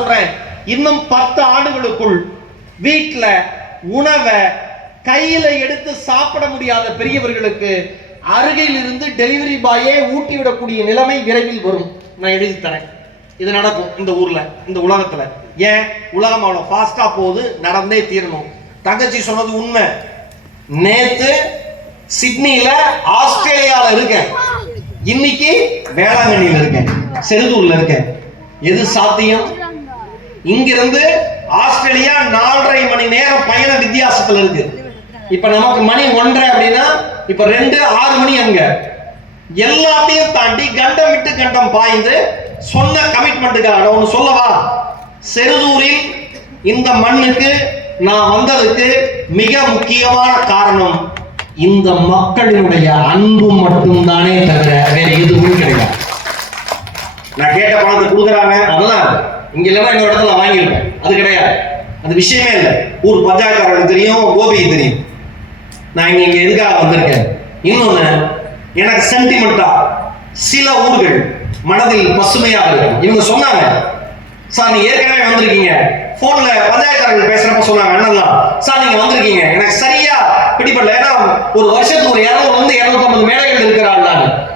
சொல்றேன், இன்னும் 10 ஆண்டுகளுக்குள் வீட்டுல உணவை கையில எடுத்து சாப்பிட முடியாத பெரியவர்களுக்கு அருகில் இருந்து டெலிவரி பாயே ஊட்டி விடக்கூடிய நிலைமை விரைவில் வரும். நான் எழுதி தரேன். இது நடக்கும் இந்த ஊர்ல, இந்த உலகத்துல. ஏன் உலகம் அவ்வளவு ஃபாஸ்டா போகுது, நடந்தே தீரணும். தங்கச்சி சொன்னது உண்மை. நேத்து சிட்னில ஆஸ்திரேலியால இருக்கேன், இன்னைக்கு வேளாங்கண்ணியில இருக்கேன், செருதூர்ல இருக்கேன். எது சாத்தியம்? இங்கிருந்து ஆஸ்திரேலியா 4.5 மணி நேரம் பயண வித்தியாசத்துல இருக்கு. இப்ப நமக்கு மணி 1:30 அப்படின்னா இப்ப 2-6 மணி. அங்க எல்லாத்தையும் தாண்டி கண்டம் விட்டு கண்டம் பாய்ந்து சொன்ன கமிட்மெண்ட்டுக்காக ஒன்னு சொல்லவா? செருதூரில் இந்த மண்ணுக்கு நான் வந்ததுக்கு மிக முக்கியமான காரணம் இந்த மக்களினுடைய அன்பு மட்டும்தானே தவிர வேற எதுவும் கிடையாது. நான் கேட்ட பணத்தை கொடுக்குறாங்க, அதெல்லாம் இங்க இல்லைன்னா எங்க இடத்துல வாங்கியிருப்பேன், அது கிடையாது. அது விஷயமே இல்லை. ஊர் பஞ்சாயத்தாரர்களுக்கு தெரியும், கோபிக்கு தெரியும் நான் இங்க எதுக்காக வந்திருக்கேன். இன்னொன்னு, எனக்கு சென்டிமெண்டா சில ஊர்கள் மனதில் பசுமையாக இருக்கும். இவங்க சொன்னாங்க, சார் நீங்க ஏற்கனவே வந்திருக்கீங்க, போன்ல பஞ்சாயத்தாரர்கள் பேசுறப்ப சொன்னாங்க, அண்ணன்லாம் சார் நீங்க வந்திருக்கீங்க, எனக்கு சரியா பிடிப்படல. ஏன்னா ஒரு வருஷத்துக்கு ஒரு 200-250 மேடைகள் இருக்கிறாள்.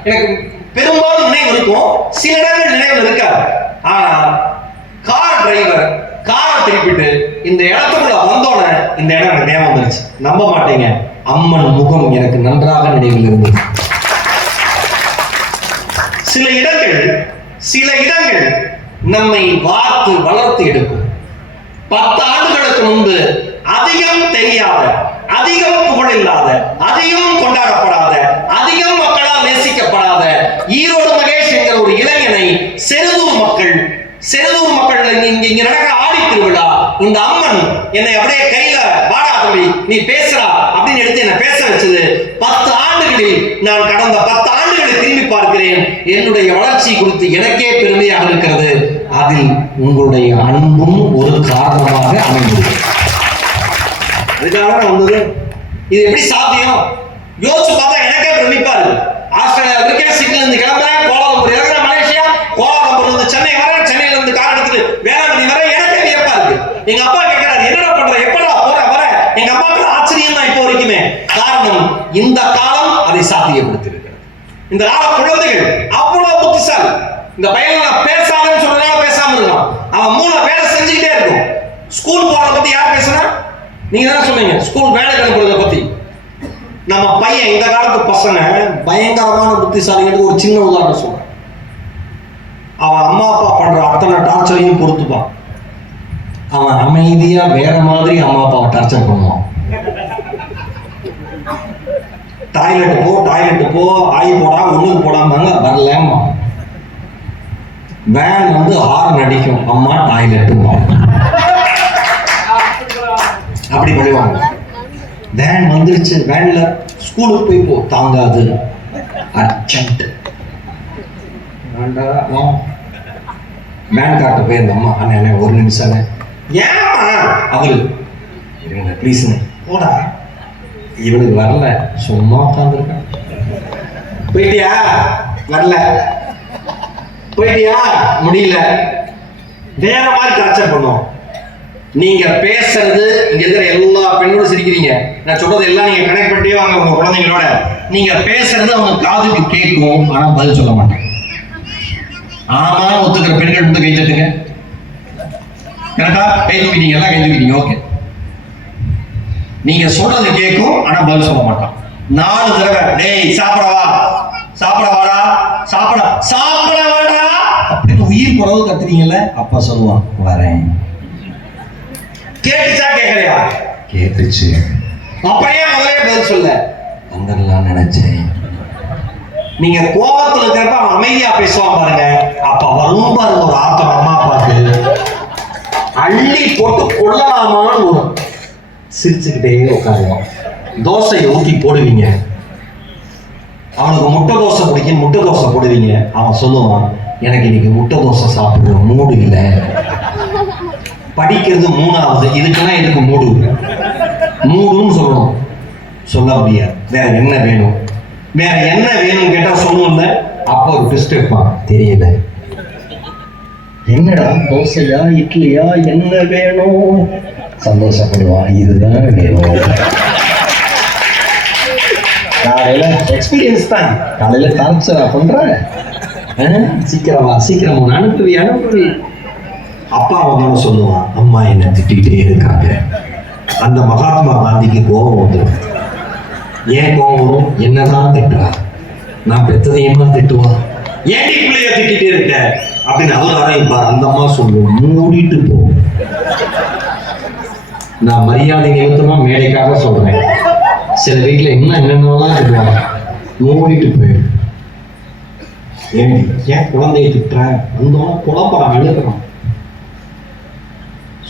எனக்கு பெரும்பாலும் நினைவு இருக்கும், சில இடங்கள் நினைவில் இருக்காது. ஆனா கார் டிரைவர் காரை திருப்பிட்டு இந்த இடத்துக்குள்ள வந்தோடனே இந்த இடம் எனக்கு ஞாபகம் வந்துருச்சு. நம்ப மாட்டீங்க, அம்மன் முகம் எனக்கு நன்றாக நினைவில் இருந்தது. சில இடங்கள் நம்மை வார்த்து வளர்த்து எடுக்கும். 10 ஆண்டுகளுக்கு முன்பு அதிகம் தெரியாத, அதிகம் புகழில்லாத, அதிகம் கொண்டாடப்படாத, அதிகம் மக்களால் நேசிக்கப்படாத ஈரோடு மகேஷ் என்கிற ஒரு இளைஞனை செருதூர் மக்கள் இங்க நடக்கிற ஆடி திருவிழா, இந்த அம்மன் என்னை அப்படியே கையில வாடா தம்பி நீ பேசுறா அப்படின்னு எடுத்து என்ன பேச வச்சது. 10 ஆண்டுகளில் நான் கடந்த 10 ஆண்டுகளை திரும்பி பார்க்கிறேன். என்னுடைய வளர்ச்சி குறித்து எனக்கே பெருமையாக இருக்கிறது. அதில் உங்களுடைய அன்பும் ஒரு காரணமாக அமைந்தது. அதுக்காக வந்தது. இது எப்படி சாத்தியம்? யோசிச்சு பார்த்தா எனக்கே பிரமிப்பா இருக்கு. ஆஸ்திரேலியா இருக்கேன், சிட்னில இருந்து கிளம்புறேன், கோலாலம்பூர் இறங்குறேன், மலேசியா, கோலாலம்பூர்ல இருந்து சென்னை வரேன், சென்னையில இருந்து கார் எடுத்துட்டு வேளாங்கண்ணி வரேன். எனக்கே வியப்பா இருக்கு. எங்க அப்பா கேட்கிறாரு, என்னடா பண்ற, எப்படா வர? எங்க அம்மாவுக்கு ஆச்சரியம் தான் இப்போ வரைக்குமே. காரணம், இந்த காலம் அதை சாத்தியப்படுத்தியிருக்கிறது. இந்த கால குழந்தைகள் அவ்வளவு புத்திசாலி. இந்த பையன் நான் பேசாதன்னு சொல்றதுனால பேசாம இருக்கான். அவன் மூளை வேலை செஞ்சுக்கிட்டே இருக்கும். ஸ்கூல் போறத பத்தி யார் பேசுனா? நீங்க தானே சொன்னீங்க ஸ்கூல் வேலை கிளம்புறத பத்தி. நம்ம பையன், இந்த காலத்து பசங்க பயங்கரமான புத்திசாலிகளுக்கு ஒரு சின்ன உதாரணம் சொல்றேன். அவன் அம்மா அப்பா பண்ற அத்தனை டார்ச்சரையும் பொறுத்துப்பான். அவன் அமைதியா வேற மாதிரி அம்மா அப்பாவை டார்ச்சர் பண்ணுவான். டாய்லெட் போ ஆய் போடா ஒண்ணுக்கு போடாம வரலம்மா. வேன் வந்து ஹார்ன் அடிக்கும், அம்மா டாய்லெட் அப்படி பண்ணுவாங்க. வேன் வந்துருச்சு, வேன்ல ஸ்கூலுக்கு போய் போ, தாங்காது அர்ஜென்ட். வேன் காட்ட போய் அந்த அம்மா, அண்ணே ஒரு நிமிஷம், ஏமா அவரு ப்ளீஸ் போடா. இவனுக்கு வரல, சும்மா உட்காந்துருக்கான். போயிட்டியா? வரல. போயிட்டியா? முடியல. வேற மாதிரி டார்ச்சர் பண்ணுவோம். நீங்க பேசுறது, இங்க இருக்கிற எல்லா பெண்ணோட சிரிக்கிறீங்க, நான் சொல்றது எல்லாம் நீங்க கனெக்ட் பண்ணிட்டே வாங்க உங்க குழந்தைங்களோட. நீங்க பேசுறது அவங்க காதுக்கு கேட்கும், ஆனா பதில் சொல்ல மாட்டேன். ஆமா ஒத்துக்கிற பெண்கள் வந்து கை தட்டுங்க. கரெக்டா? கை தூக்கிட்டீங்க, எல்லாம் கை தூக்கிட்டீங்க. ஓகே. நீங்க சொல்றது கேட்கும், ஆனா பதில் சொல்ல மாட்டான். 4 தடவை டேய் சாப்பிடவா, சாப்பிடவாடா, சாப்பிடவாடா அப்படின்னு உயிர் குறவு கத்துறீங்கல்ல, அப்ப சொல்லுவான் வரேன். கேட்டுச்சா கேட்கலையா? கேட்டுச்சு. அப்பயே முதலே பதில் சொல்ல வந்துடலாம் நினைச்சேன். நீங்க கோபத்துல இருக்கிறப்ப அவன் அமைதியா பேசுவான் பாருங்க, அப்ப வரும் பாருங்க ஒரு ஆத்தம் அம்மா அப்பாக்கு அள்ளி போட்டு கொள்ளலாமான்னு வரும். சிரிச்சுக்கிட்டே உட்காருவான். தோசையை ஊற்றி போடுவீங்க, அவனுக்கு முட்டை தோசை பிடிக்கும், முட்டை தோசை போடுவீங்க. அவன் சொல்லுவான், எனக்கு இன்னைக்கு முட்டை தோசை சாப்பிடுற மூடு இல்லை. படிக்கிறது 3வது, இதுக்கெல்லாம் எனக்கு மூடுன்னு சொல்லணும். சொல்ல முடியாது. வேற என்ன வேணும், வேற என்ன வேணும் கேட்டா சொல்லுவோம்ல. அப்போ ஒரு டெஸ்ட் எடுப்பான், தெரியல. என்னடா தோசையா இட்லியா என்ன வேணும்? சந்தோஷப்படுவான், இதுதான் வேணும். காலையில எக்ஸ்பீரியன்ஸ் தான். காலையில டார்ச்சரா பண்ற, சீக்கிரமா அனுப்புவி. அப்பா அவனோட சொல்லுவான், அம்மா என்ன திட்டிகிட்டே இருக்காங்க. அந்த மகாத்மா காந்திக்கு கோபம் வந்துடும். ஏன் கோபம் வரும்? என்னதான் திட்டுறா, நான் பெத்ததையுமா திட்டுவான், ஏன் பிள்ளைய திட்டிகிட்டே இருக்க அப்படின்னு அவர் ஆரம்பிப்பார். அந்த அம்மா சொல்லுவோம், மூடிட்டு போ. நான் மரியாதை நிமித்தமா மேடைக்காக சொல்றேன். சில வீட்டுல என்னென்னலாம் திட்டுவாங்க, மூடிட்டு போயிடு. ஏன் குழந்தைய திட்டுற? வந்தோம் குழப்பம் எழுதுறோம்,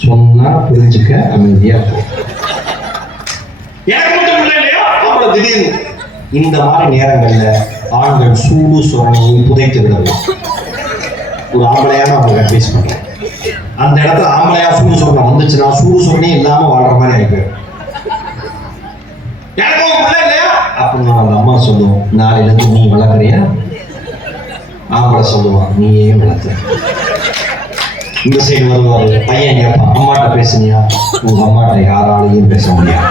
சொன்னா புரிஞ்சுக்க, அமைதியா போ. எனக்கு மட்டும் இல்லை இல்லையா? அப்புறம் திடீர்னு இந்த மாதிரி நேரங்கள்ல ஆண்கள் சூடு சுரணையும் புதைத்து விடலாம். ஒரு ஆம்பளையான அவங்க அட்வைஸ் பண்றேன். அந்த இடத்துல ஆம்பளையா சூடு சுரணை வந்துச்சுன்னா சூடு சுரணையும் இல்லாம வாழ்ற மாதிரி ஆயிப்போம். அப்படின்னு அந்த அம்மா சொல்லுவோம், நாளையில இருந்து நீ வளர்க்குறியா? ஆம்பளை சொல்லுவான், நீயே வளர்த்த. இந்த சைடு வருவாரு பையன் கேட்பான், அம்மாட்ட பேசுனியா? உங்க அம்மாட்ட யாராலையும் பேச முடியாது.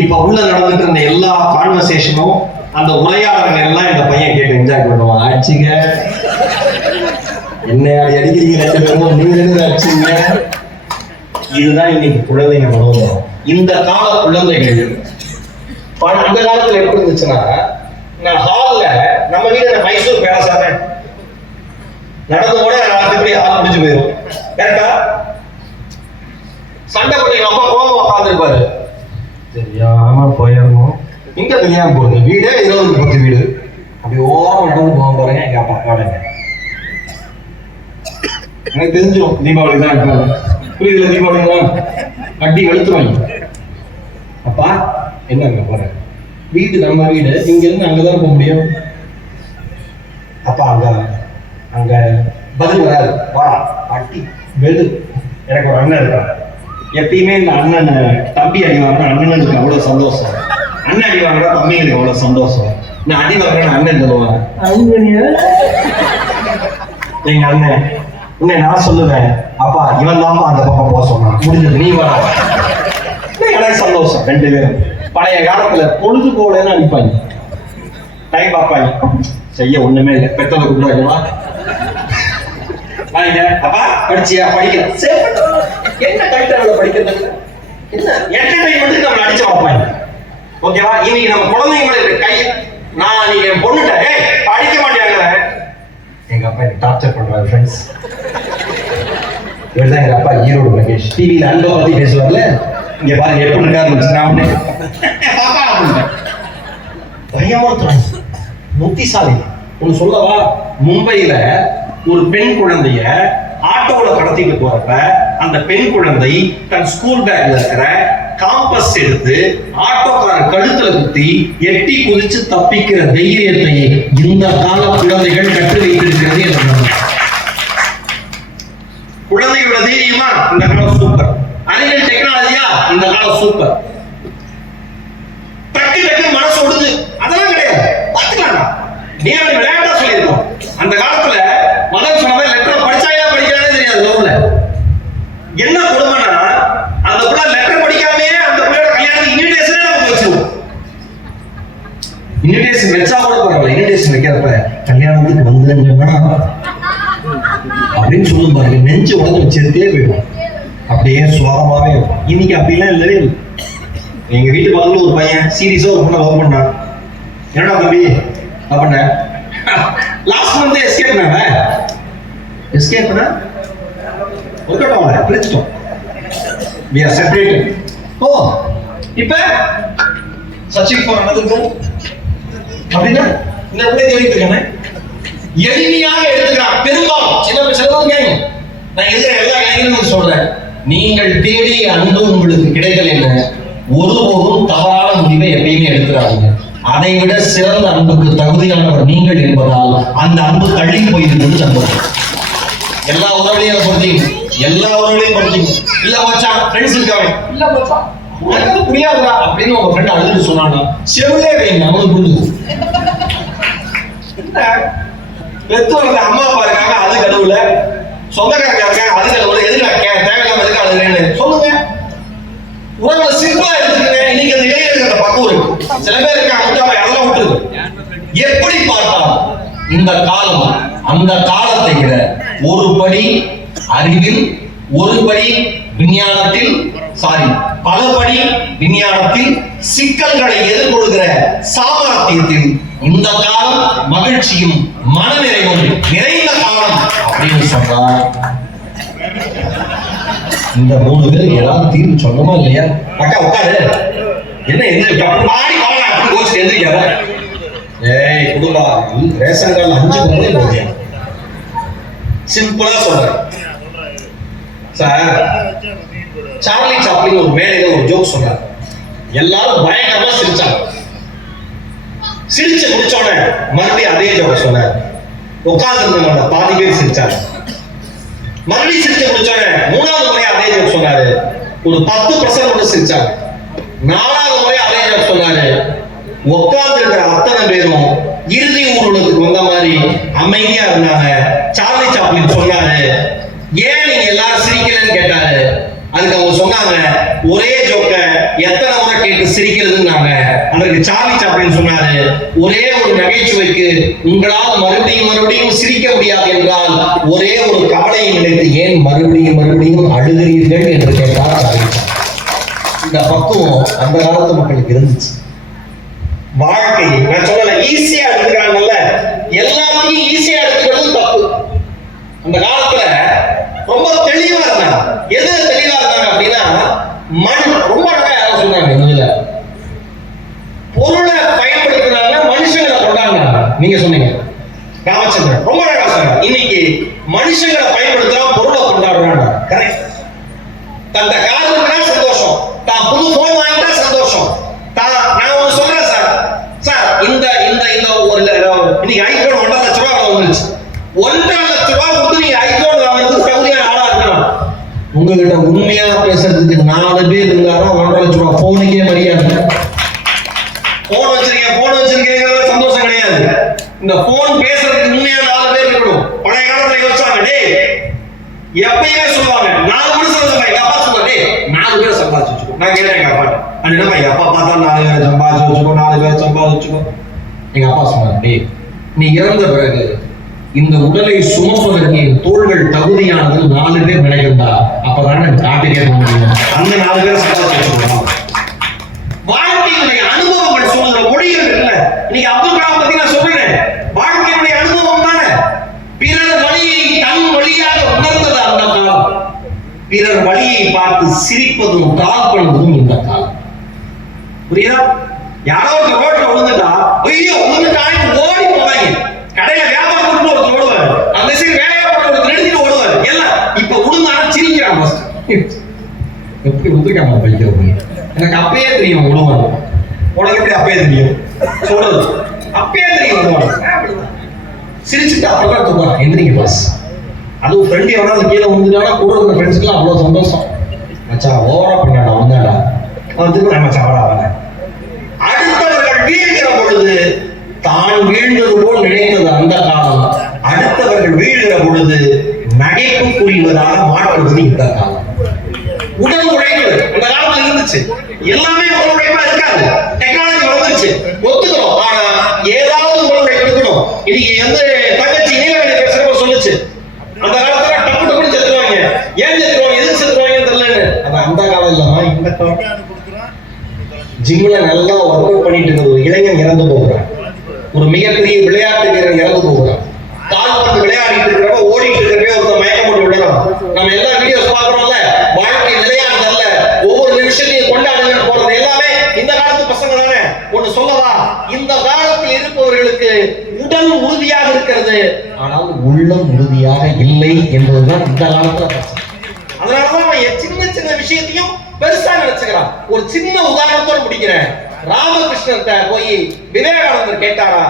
இப்ப உள்ள நடந்துட்டு இருந்த எல்லா கான்வர்சேஷனும், அந்த உரையாடல்கள் எல்லாம் இந்த பையன் கேட்டு என்ஜாய் பண்ணுவான். ஆச்சுங்க, என்ன அடிக்கிறீங்க ரெண்டு பேரும், நீங்க என்ன ஆச்சுங்க? இதுதான் இன்னைக்கு குழந்தைங்க மனோதம். இந்த கால குழந்தைகள் அந்த காலத்துல எப்படி இருந்துச்சுன்னா, நான் ஹால்ல நம்ம வீடு மைசூர் பேலஸான நடந்து கூட ராத்திரி ஹால் முடிஞ்சு போயிடும். கரெக்டா? சண்டை போட்டு எங்க அப்பா கோபம் உட்காந்துருப்பாரு, தெரியாம போயிடணும். இங்க தெரியாம போகுது, வீடே 20-10 வீடு. அப்படி ஓரம் நடந்து போக போறேங்க எங்க அப்பா பாருங்க. எனக்கு தெரிஞ்சிடும் தீபாவளி தான் இருக்காது, புரியுதுல? தீபாவளிலாம் கட்டி வெளுத்துருவாங்க. அப்பா என்ன அங்க போற? வீடு நம்ம வீடு, இங்க இருந்து அங்கதான் போக முடியும். அப்பா அங்க பதில் வராது, வா அட்டி வெளு. எனக்கு ஒரு அண்ணன் இருக்கான். எப்பயுமே இந்த அண்ணன் தம்பி அடி வாங்கினா அண்ணனுக்கு அவ்வளவு சந்தோஷம், அண்ணன் அடி வாங்கினா தம்பிங்களுக்கு அவ்வளவு சந்தோஷம். நான் அடி வாங்குறேன் அண்ணன் சொல்லுவேன், எங்க அண்ணன் உன்னை நான் சொல்லுவேன், அப்பா இவன் தான்ப்பா அந்த பக்கம் போக சொன்னான், முடிஞ்சது நீ வர. எனக்கு சந்தோஷம். ரெண்டு பேரும் பழைய காலத்துல பொழுது போலன்னு அடிப்பாங்க, டைம் பார்ப்பாங்க, செய்ய ஒண்ணுமே இல்லை, பெத்தவங்க கூப்பிடுவாங்களா, அப்பா படிச்சியா? படிக்கிற. என்ன டைட்டல் படிக்கிறது? என்ன என்டர்டைன்மெண்ட் நம்ம அடிச்சு பார்ப்பாங்க. ஓகேவா? இன்னைக்கு நம்ம குழந்தைங்க கை, நான் நீங்க என் பொண்ணுட்ட படிக்க மாட்டேங்க, எங்க அப்பா எனக்கு டார்ச்சர் பண்றாரு ஃப்ரெண்ட்ஸ். இவர்தான் எங்க அப்பா, ஈரோடு மகேஷ். டிவியில அன்பை பத்தி பேசுவார்ல, இங்க பாருங்க எப்படி இருக்காரு. நான் ஒண்ணு பயமுறுத்துறேன், புத்திசாலி. ஒண்ணு சொல்லவா? மும்பையில ஒரு பெண் குழந்தைய ஆட்டோல கடத்திட்டு போறப்ப அந்த பெண் குழந்தை தன் ஸ்கூல் பேக்ல இருக்கிற காம்பஸ் எடுத்து ஆட்டோக்காரர் கழுத்துல குத்தி எட்டி குதிச்சு தப்பிக்கிற தைரியத்தை இந்த கால குழந்தைகள் கற்று வைத்திருக்கிறது என்று. குழந்தைகளோட தைரியமா இந்த காலம் சூப்பர், அறிவியல் டெக்னாலஜியா இந்த காலம் சூப்பர். டக்கு டக்கு மனசு ஒடுது, அதெல்லாம் கிடையாது, பார்த்துக்கலாம். நீ விளையாட்டா சொல்லியிருக்கோம். அந்த காலத்துல மதம் சொன்ன லெட்டர் படிச்சாயா படிக்கிறானே தெரியாது. லவ்ல என்ன கொடுமைனா, அந்த பிள்ளை லெட்டர் படிக்காமே அந்த பிள்ளையோட கல்யாணத்துக்கு இன்விடேஷனே நமக்கு வச்சிருவோம். இன்விடேஷன் வச்சா கூட பரவாயில்ல, இன்விடேஷன் வைக்கிறப்ப கல்யாணத்துக்கு வந்துங்கன்னா அப்படின்னு சொல்லும் பாருங்க, நெஞ்சு உடஞ்சு வச்சிருக்கே போயிடும், அப்படியே சுவாகமாவே இருக்கும். இன்னைக்கு அப்படிலாம் இல்லவே இல்லை. எங்க வீட்டு பக்கத்துல ஒரு பையன் சீரியஸா ஒரு பொண்ணை லவ் பண்ணான். என்னடா தம்பி அப்படின்ன, லாஸ்ட் வந்து எஸ்கேப் பண்ண ஒர்க்கட்டும், அவனை பிரிச்சிட்டோம், we are separated. ஓ இப்ப சர்ச்சிங் ஃபார் another girl அப்படின்னா இந்த பிள்ளை தேடிட்டு இருக்கேன். எளிமையாக எடுத்துக்கிறான். பெரும்பாலும் சிலவங்க நான் எதிர எல்லா இளைஞர்களும் சொல்றேன், நீங்கள் தேடிய அன்பு உங்களுக்கு கிடைக்கல என்ன, ஒருபோதும் தவறான முடிவை எப்பயுமே எடுக்கிறாங்க. அதை விட சிறந்த அன்புக்கு தகுதியானவர் நீங்கள் என்பதால் அந்த அன்பு தள்ளி போயிருந்தது சந்தோஷம். எல்லா உறவுகளையும் பொறுத்தீங்க, எல்லா உறவுகளையும் பொறுத்தீங்க. இல்ல மச்சான் ஃப்ரெண்ட்ஸ் இருக்காங்க, இல்ல மச்சான் உனக்கு புரியாதா அப்படின்னு உங்க ஃப்ரெண்ட் அழுதுட்டு சொன்னாங்க, செவிலே வைங்க, அவனுக்கு புரிஞ்சுது. பெத்து வளர்ந்த அம்மா அப்பா இருக்காங்க, அது கழுவுல. சொந்தக்காரங்க இருக்காங்க, அது கழுவுல. எதுக்கு நான் தேவையில்லாம எதுக்கு அழுகுறேன்னு சொல்லுங்க. உறவுல சிம்பிளா எடுத்துக்கங்க. இன்னைக்கு அந்த இடையில இருக்கிற பக்குவம் இருக்கு. சில பேர் இருக்காங்க முட்டாவை அதெல்லாம் விட்டுருக்கு. எப்படி பார்த்தாலும் இந்த காலம் அந்த காலத்தை விட ஒரு படி அறிவில், ஒரு படி விஞ்ஞானத்தில், பல படி விஞ்ஞானத்தில் சிக்கல்களை எதிர்கொள்கிற சாமர்த்தியத்தில் இந்த காலம் மகிழ்ச்சியும் மனநிறைவும் நிறைந்த காலம் அப்படின்னு சொல்றார். இந்த 3 பேருக்கு ஏதாவது தீர்வு சொல்லணுமா இல்லையா? அக்கா உட்காரு. என்ன எந்திரிக்க பாடி வாங்க அப்படி கோச்சு எந்திரிக்காத. ஏய் குடும்பா, ரேஷன் கார்டுல 5 பொருளே போதியா. சிம்பிளா சொல்றேன் சார். சார்லி சாப்ளின் ஒரு மேடையில ஒரு ஜோக் சொன்னார். எல்லாரும் பயங்கரமா சிரிச்சாங்க. சிரிச்சு முடிச்சோட மறுபடியும் அதே ஜோக் சொன்னார். உட்கார்ந்து பாதி பேர் சிரிச்சாங்க. மறுபடியும் சிரிச்சு முடிச்சோட 3வது முறை அதே ஜோக் சொன்னாரு. ஒரு 10% மட்டும் சிரிச்சாங்க. 4வது முறை அதே ஜோக் சொன்னாரு. உட்கார்ந்து இருக்கிற அத்தனை பேரும் இறுதி ஊர்வலத்துக்கு வந்த மாதிரி அமைதியா இருந்தாங்க. சார்லி சாப்ளின் சொன்னாரு, ஏன் நீங்க எல்லாரும் சிரிக்கலன்னு கேட்டாரு. அதுக்கு அவங்க சொன்னாங்க, ஒரே ஜோக்க எத்தனை முறை கேட்டு சிரிக்கிறதுன்னாங்க. அதற்கு சார்லி சாப்ளின் சொன்னாரு, ஒரே ஒரு நகைச்சுவைக்கு உங்களால் மறுபடியும் சிரிக்க முடியாது என்றால் ஒரே ஒரு கவலையை நினைத்து ஏன் மறுபடியும் அழுகிறீர்கள் என்று கேட்டார் சார்லி. இந்த பக்குவம் அந்த காலத்து மக்களுக்கு இருந்துச்சு. வாழ்க்கை நான் சொல்லல ஈஸியா எடுத்துக்கிறாங்கல்ல, எல்லாத்தையும் ஈஸியா எடுத்துக்கிறது தப்பு. அந்த காலத்துல ரொம்ப தெளிவா இருந்தாங்க. எது தெளிவா இருந்தாங்க அப்படின்னா, மண் ரொம்ப அழகா யாரும் சொன்னாங்க. இதுல பொருளை பயன்படுத்துறாங்க, மனுஷங்களை கொண்டாடுறாங்க. நீங்க சொன்னீங்க ராமச்சந்திரன் ரொம்ப அழகா சொன்னாங்க. இன்னைக்கு மனுஷங்களை பயன்படுத்துறா, பொருளை கொண்டாடுறாங்க. கரெக்ட். தந்த காதுனா சந்தோஷம், தான் புது போன் வாங்கிட்டா சந்தோஷம். நான் ஒண்ணு சொல்றேன் சார். இந்த ஒரு இன்னைக்கு ஐபோன் 1.5 லட்ச ரூபாய் வந்துருச்சு. 1.5 லட்ச ரூபாய் கொடுத்து நீங்க ஐபோன் வாங்குறதுக்கு தகுதியான ஆளா இருக்கணும். உங்ககிட்ட உண்மையா பேசுறதுக்கு 4 பேர் இருந்தாலும் 1.5 லட்ச ரூபாய் போனுக்கே மரியாதை. போன் வச்சிருக்கேன் சந்தோஷம் கிடையாது. இந்த போன் பேசுறதுக்கு உண்மையா 4 பேர் இருக்கணும். பழைய காலத்துல யோசிச்சாங்க, டேய் எப்பயுமே சொல்லுவாங்க 4 மனுஷன் சொல்லுவாங்க. எங்க அப்பா சொல்லுவாரு, 4 பேர் சம்பாதிச்சு வச்சுக்கோ. நான் கேட்டேன் எங்க அப்பா, என்னப்பா எங்க அப்பா பார்த்தா 4 பேர் சம்பாதிச்சு வச்சுக்கோ, 4 பேர் சம்பாதிச்சு வச்சுக்கோ. எங்க அப்பா சொன்னாரு, டேய் நீ இறந்த பிறகு இந்த உடலை சுமப்பதற்கு என் தோள்கள் தகுதியானது 4 பேர் நினைக்கின்றா, அப்பதான் எனக்கு காட்டிலே போக முடியும். அந்த 4 பேர் சம்பாதிச்சு வச்சுக்கோ. வாழ்க்கையுடைய அனுபவங்கள் சொல்லுற மொழிகள் இருக்குல்ல. இன்னைக்கு அப்துல் கலாம் பத்தி நான் சொல்றேன். வாழ்க்கையுடைய அனுபவம் தானே. பிறர் வழியை தன் வழியாக உணர்ந்தது அந்த காலம். பிறர் வழியை பார்த்து சிரிப்பதும் கால்படுவதும் இந்த காலம். புரியுதா? யாரோ ஒரு ரோட்ல விழுந்துட்டா, ஐயோ விழுந்துட்டான்னு ஓடி போவாங்க. கடையில வியாபாரம் ஒருத்தர் ஓடுவார், அந்த சைடு வேலையா ஒருத்தர் நிறுத்திட்டு ஓடுவார். எல்லாம் இப்ப விழுந்தானா சிரிக்கிறான். எப்படி விழுந்துக்காம படிக்கிறது எனக்கு அப்பயே தெரியும். விழுவாங்க. உனக்கு எப்படி அப்பயே தெரியும் சொல்றது? அப்பயே தெரியும். சிரிச்சுட்டு அப்பதான் தூக்குவாங்க. எந்திரிங்க பாஸ். அதுவும் ஃப்ரெண்ட் எவனாவது கீழே விழுந்துட்டானா கூட இருக்கிற ஃப்ரெண்ட்ஸ்க்குலாம் அவ்வளவு சந்தோஷம். மச்சா ஓவரா பண்ணாடா வந்தாடா திரும்ப மச்சா வாடா வாங்க. அடுத்தவர்கள் வீழ்கிற பொழுது தான் வீழ்ந்தது போல் நினைத்தது அந்த காலம். அடுத்தவர்கள் வீழ்கிற பொழுது நகைப்பு புரிவதாக மாற்றுவது இந்த காலம். உடல் உழைப்பு அந்த காலத்துல இருந்துச்சு. எல்லாமே உடல் உழைப்பா இருக்காது. டெக்னாலஜி வளர்ந்துச்சு, ஒத்துக்கிறோம். ஆனா ஏதாவது உடல் உழைப்பு இருக்கணும். இன்னைக்கு எந்த தங்கச்சி நீலவேணி பேசுறப்ப சொல்லுச்சு, அந்த காலத்துல டப்பு டப்புன்னு செத்துருவாங்க. ஏன் செத்துருவாங்க, எதுக்கு செத்துருவாங்கன்னு தெரியலன்னு. அது அந்த காலம் இல்லாம இந்த காலம். ஜிம்ல நல்லா ஒர்க் அவுட் பண்ணிட்டு இருந்த ஒரு இளைஞன் இறந்து போகிறான். ஒரு மிகப்பெரிய விளையாட்டு வீரர் இறந்து போகிறான். கால்பந்து விளையாடிட்டு இருக்கிறப்ப ஓடிட்டு இருக்கிறப்ப ஒருத்தர் மயக்கம் போட்டு விடுறான். நம்ம எல்லா வீடியோஸ் பாக்குறோம்ல. வாழ்க்கை நிலையானது அல்ல, ஒவ்வொரு நிமிஷத்தையும் கொண்டாடுங்கன்னு போறது எல்லாமே இந்த காலத்து பசங்க தானே. ஒண்ணு சொல்லவா, இந்த காலத்தில் இருப்பவர்களுக்கு உடல் உறுதியாக இருக்கிறது, ஆனால் உள்ளம் உறுதியாக இல்லை என்பதுதான் இந்த காலத்துல பிரச்சனை. அதனாலதான் அவன் சின்ன சின்ன விஷயத்தையும் பெருசா நினைச்சுக்கிறான். ஒரு சின்ன உதாரணத்தோட முடிக்கிறேன். ராமகிருஷ்ணர்கிட்ட போய் விவேகானந்தர் கேட்டாரா,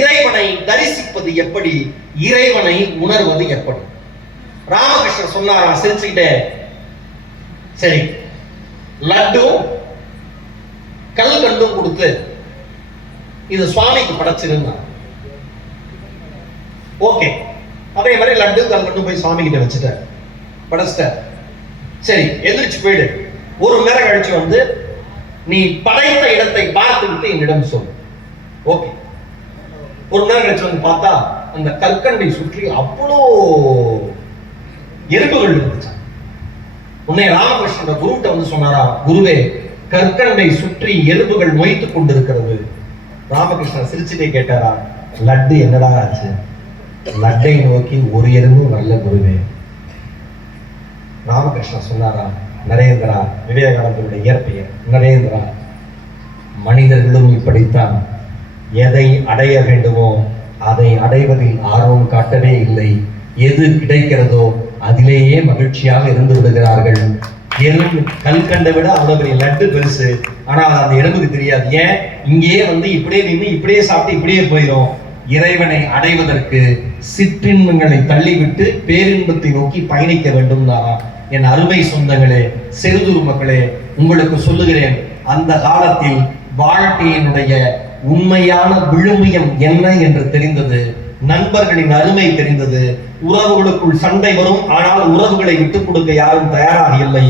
இறைவனை தரிசிப்பது எப்படி, இறைவனை உணர்வது எப்படி? ராமகிருஷ்ணர் சொன்னாரா சிரிச்சுக்கிட்டே, சரி லட்டும் கல்கண்டும் கொடுத்து இது சுவாமிக்கு படைச்சிருந்தா. ஓகே, அதே மாதிரி லட்டு கல்கண்டு போய் சாமி கிட்ட வச்சுட்டார், படைச்சிட்டார். சரி, எந்திரிச்சு போயிடு. ஒரு மணி நேரம் கழிச்சு வந்து நீ படைத்த இடத்தை பார்த்து விட்டு என்னிடம் சொல். ஓகே. ஒரு மணி நேரம் கழிச்சு வந்து பார்த்தா அந்த கற்கண்டை சுற்றி அவ்வளோ எறும்புகள் இருந்துச்சு. உன்னை ராமகிருஷ்ணன் குருட்ட வந்து சொன்னாரா, குருவே கற்கண்டை சுற்றி எறும்புகள் மொய்த்துக் கொண்டிருக்கிறது. ராமகிருஷ்ணன் சிரிச்சுட்டே கேட்டாரா, லட்டு என்னடா ஆச்சு? லட்டை நோக்கி ஒரு எறும்பும் வரல குருவே. ராமகிருஷ்ணன் சொன்னாரா, நரேந்திரா, விவேகானந்தருடைய இயற்பெயர் நரேந்திரா, மனிதர்களும் இப்படித்தான். எதை அடைய வேண்டுமோ அதை அடைவதில் ஆர்வம் காட்டவே இல்லை. எது கிடைக்கிறதோ அதிலேயே மகிழ்ச்சியாக இருந்து விடுகிறார்கள். எறும்பு கல்கண்டை விட அவ்வளவு பெரிய லட்டு பெருசு, ஆனா அந்த எறும்புக்கு தெரியாது. ஏன்? இங்கேயே வந்து இப்படியே நின்று இப்படியே சாப்பிட்டு இப்படியே போயிடும். இறைவனை அடைவதற்கு சிற்றின்பங்களை தள்ளிவிட்டு பேரின்பத்தை நோக்கி பயணிக்க வேண்டும் தானா? என் அருமை சொந்தங்களே, செருதூர் மக்களே, உங்களுக்கு சொல்லுகிறேன், அந்த காலத்தில் வாழ்க்கையினுடைய உண்மையான விழுமியம் என்ன என்று தெரிந்தது. நண்பர்களின் அருமை தெரிந்தது. உறவுகளுக்குள் சண்டை வரும், ஆனால் உறவுகளை விட்டுக் கொடுக்க யாரும் தயாராக இல்லை.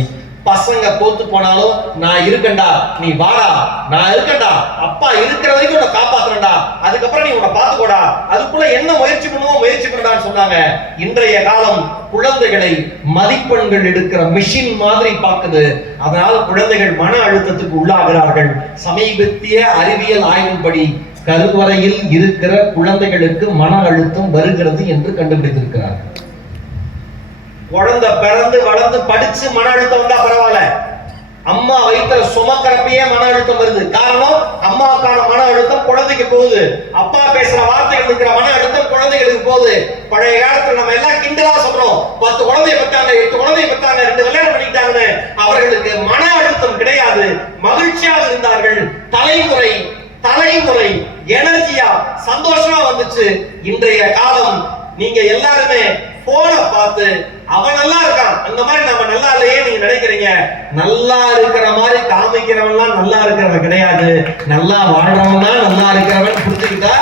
பசங்க தோத்து போனாலும் நான் இருக்கண்டா, நீ வாடா, நான் இருக்கண்டா, அப்பா இருக்கிற வரைக்கும் உன்னை காப்பாத்துறேன்டா, அதுக்கப்புறம் நீ உன்னை பாத்துக்கோடா, அதுக்குள்ள என்ன முயற்சி பண்ணுவோம் முயற்சி பண்ணான்னு சொன்னாங்க. இன்றைய காலம் குழந்தைகளை மதிப்பெண்கள் எடுக்கிற மிஷின் மாதிரி பார்க்குது. அதனால குழந்தைகள் மன அழுத்தத்துக்கு உள்ளாகிறார்கள். சமீபத்திய அறிவியல் ஆய்வின்படி கருவறையில் இருக்கிற குழந்தைகளுக்கு மன அழுத்தம் வருகிறது என்று கண்டுபிடித்திருக்கிறார்கள். குழந்தை பிறந்து வளர்ந்து படிச்சு மன அழுத்தம் வந்தா பரவாயில்ல, அம்மா வயிற்றுல சுமக்கிறப்பயே மன அழுத்தம் வருது. காரணம், அம்மாவுக்கான மன அழுத்தம் குழந்தைக்கு போகுது, அப்பா பேசுற வார்த்தைகள் இருக்கிற மன அழுத்தம் குழந்தைகளுக்கு போகுது. பழைய காலத்துல நம்ம எல்லாம் கிண்டலா சொல்றோம், 10 குழந்தைய பெற்றாங்க, 8 குழந்தைய பெற்றாங்க, 2 கல்யாணம் பண்ணிட்டாங்கன்னு. அவர்களுக்கு மன அழுத்தம் கிடையாது, மகிழ்ச்சியாக இருந்தார்கள். தலைமுறை எனர்ஜியா சந்தோஷமா வந்துச்சு. இன்றைய காலம் நீங்க எல்லாருமே போனை பார்த்து அவன் நல்லா இருக்கான், அந்த மாதிரி நம்ம நல்லா இல்லையே நீங்க நினைக்கிறீங்க. நல்லா இருக்கிற மாதிரி காமிக்கிறவன்லாம் நல்லா இருக்கிறவன் கிடையாது. நல்லா வாழ்றவன் தான் நல்லா இருக்கிறவன் புரிஞ்சுக்கிட்டா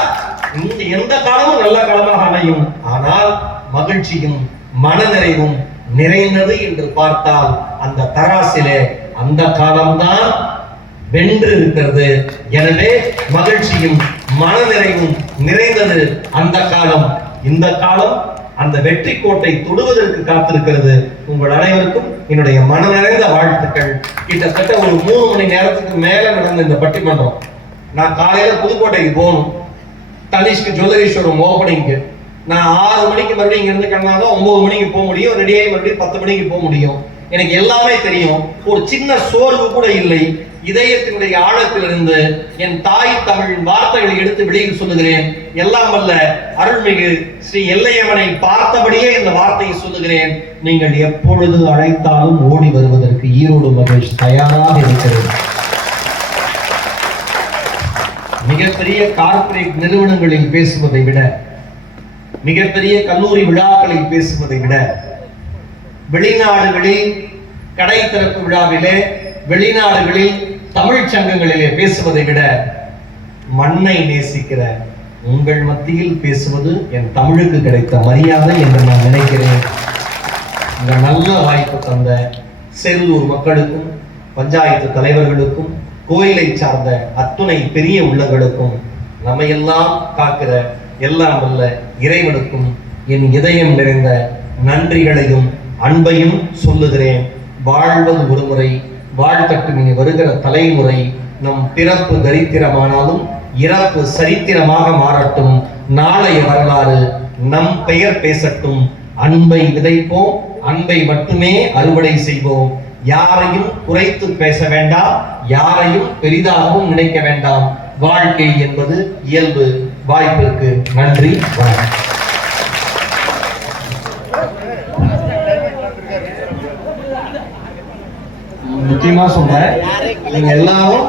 எந்த காலமும் நல்ல காலமாக அமையும். ஆனால் மகிழ்ச்சியும் மனநிறைவும் நிறைந்தது என்று பார்த்தால் அந்த தராசிலே அந்த காலம்தான் வென்று இருக்கிறது. எனவே மகிழ்ச்சியும் மனநிறைவும் நிறைந்தது அந்த காலம். இந்த காலம் அந்த வெற்றி கோட்டை தொடுவதற்கு காத்திருக்கிறது. உங்கள் அனைவருக்கும் என்னுடைய மன நிறைந்த வாழ்த்துக்கள். கிட்டத்தட்ட ஒரு 3 மணி நேரத்துக்கு மேல நடந்த இந்த பட்டிமன்றம். நான் காலையில புதுக்கோட்டைக்கு போகணும், தனிஷ்க்கு ஜுவல்லரி ஷோரூம் ஓபனிங்க்கு. நான் 6 மணிக்கு மறுபடியும் இங்க இருந்து கிளம்பினா 9 மணிக்கு போக முடியும், ரெடியாகி மறுபடியும் 10 மணிக்கு போக முடியும். எனக்கு எல்லாமே தெரியும். ஒரு சின்ன சோர்வு கூட இல்லை. இதயத்தினுடைய ஆழத்திலிருந்து என் தாய் தமிழின் வார்த்தைகளை எடுத்து வெளியில் சொல்லுகிறேன். எல்லாம் வல்ல அருள்மிகு ஸ்ரீ எல்லையம்மனை பார்த்தபடியே இந்த வார்த்தையை சொல்லுகிறேன். நீங்கள் எப்பொழுது அழைத்தாலும் ஓடி வருவதற்கு ஈரோடு மகேஷ் தயாராக இருக்கிறது. மிகப்பெரிய கார்ப்பரேட் நிறுவனங்களில் பேசுவதை விட, மிகப்பெரிய கல்லூரி விழாக்களில் பேசுவதை விட, வெளிநாடுகளில் கடை திறப்பு விழாவிலே, வெளிநாடுகளில் தமிழ் சங்கங்களிலே பேசுவதை விட மண்ணை நேசிக்கிற உங்கள் மத்தியில் பேசுவது என் தமிழுக்கு கிடைத்த மரியாதை என்று நான் நினைக்கிறேன். இந்த நல்ல வாய்ப்பு தந்த செருதூர் மக்களுக்கும், பஞ்சாயத்து தலைவர்களுக்கும், கோயிலை சார்ந்த அத்துணை பெரிய உள்ளங்களுக்கும், நம்ம எல்லாம் காக்கிற எல்லாம் வல்ல இறைவனுக்கும் என் இதயம் நிறைந்த நன்றிகளையும் அன்பையும் சொல்லுகிறேன். வாழ்வது ஒருமுறை, வாழ்க்கட்டும் இனி வருகிற தலைமுறை. நம் பிறப்பு தரித்திரமானாலும் இறப்பு சரித்திரமாக மாறட்டும். நாளைய வரலாறு நம் பெயர் பேசட்டும். அன்பை விதைப்போம், அன்பை மட்டுமே அறுவடை செய்வோம். யாரையும் குறைத்து பேச வேண்டாம், யாரையும் பெரிதாகவும் நினைக்க வேண்டாம். வாழ்க்கை என்பது இயல்பு. வாய்ப்பிற்கு நன்றி, வணக்கம். முக்கியமா சொல்றேன், நீங்க எல்லாரும்